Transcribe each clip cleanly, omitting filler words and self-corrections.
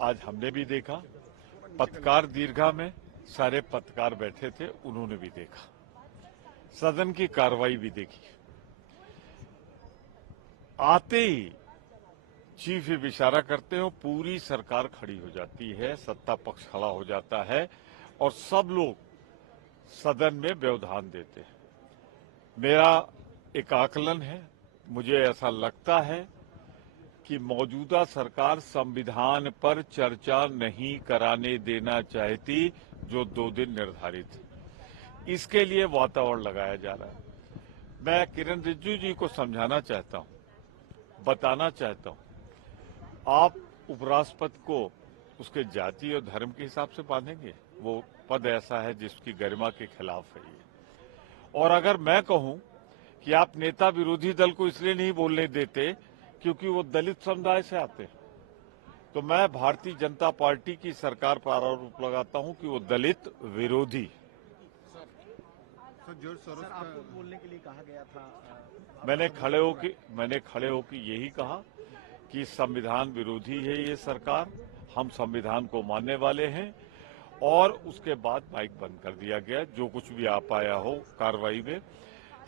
आज हमने भी देखा, पत्रकार दीर्घा में सारे पत्रकार बैठे थे, उन्होंने भी देखा, सदन की कार्रवाई भी देखी। आते ही चीफ विप इशारा करते हो, पूरी सरकार खड़ी हो जाती है, सत्ता पक्ष खड़ा हो जाता है और सब लोग सदन में व्यवधान देते हैं। मेरा एक आकलन है, मुझे ऐसा लगता है कि मौजूदा सरकार संविधान पर चर्चा नहीं कराने देना चाहती, जो 2 दिन निर्धारित है। इसके लिए वातावरण लगाया जा रहा है। मैं किरण रिजिजू जी को समझाना चाहता हूं, बताना चाहता हूं, आप उपराष्ट्रपति को उसके जाति और धर्म के हिसाब से बांधेंगे? वो पद ऐसा है जिसकी गरिमा के खिलाफ है ये। और अगर मैं कहूं कि आप नेता विरोधी दल को इसलिए नहीं बोलने देते क्योंकि वो दलित समुदाय से आते हैं, तो मैं भारतीय जनता पार्टी की सरकार पर आरोप लगाता हूं कि वो दलित विरोधी। सर, आपको बोलने के लिए कहा गया था। मैंने खड़े होकर यही कहा कि संविधान विरोधी है ये सरकार, हम संविधान को मानने वाले हैं। और उसके बाद माइक बंद कर दिया गया, जो कुछ भी आ पाया हो कार्रवाई में।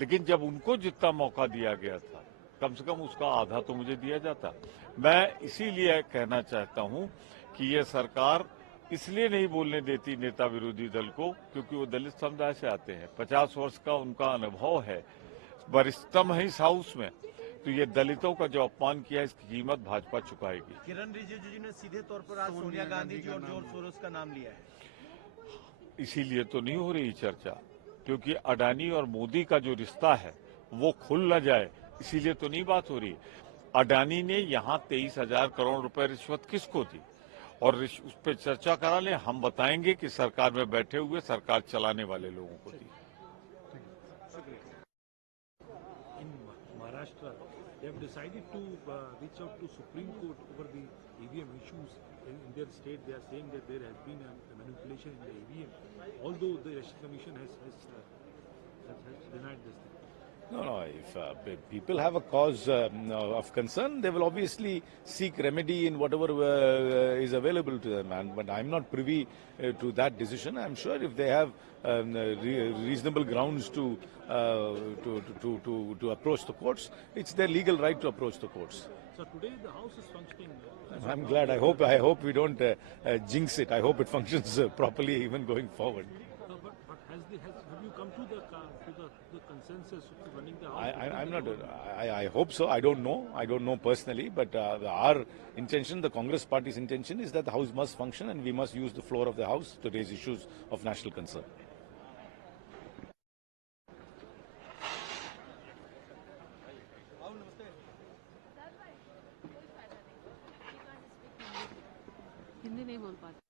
लेकिन जब उनको जितना मौका दिया गया था, कम से कम उसका आधा तो मुझे दिया जाता। मैं इसीलिए कहना चाहता हूं कि ये सरकार इसलिए नहीं बोलने देती नेता विरोधी दल को क्योंकि वो दलित समुदाय से आते हैं, 50 वर्ष का उनका अनुभव है, वरिष्ठतम है इस हाउस में। तो ये दलितों का जो अपमान किया, इसकी कीमत भाजपा चुकाएगी। किरण रिजिजू जी ने सीधे तौर पर आज सोनिया गांधी जी और जॉर्ज सोरोस का नाम लिया है। इसीलिए तो नहीं हो रही चर्चा, क्योंकि अडानी और मोदी का जो रिश्ता है वो खुल न जाए, इसीलिए तो नहीं बात हो रही। अडानी ने यहाँ 23,000 करोड़ रुपए रिश्वत किसको दी और उस पर चर्चा करा ले, हम बताएंगे कि सरकार में बैठे हुए सरकार चलाने वाले लोगों को दी। Maharashtra, they have decided to reach out to Supreme Court over the EVM issues in their state. They are saying that there has been a manipulation in the EVM, although the Election Commission has denied this thing. No. If people have a cause of concern, they will obviously seek remedy in whatever is available to them. But I'm not privy to that decision. I'm sure if they have reasonable grounds to approach the courts, it's their legal right to approach the courts. So today the House is functioning. I'm glad. I hope we don't jinx it. I hope it functions properly even going forward. But have you come to the consensus of running the House? I hope so. I don't know personally, but our intention, the Congress Party's intention, is that the House must function and we must use the floor of the House to raise issues of national concern. Hindi नहीं बोल पाते।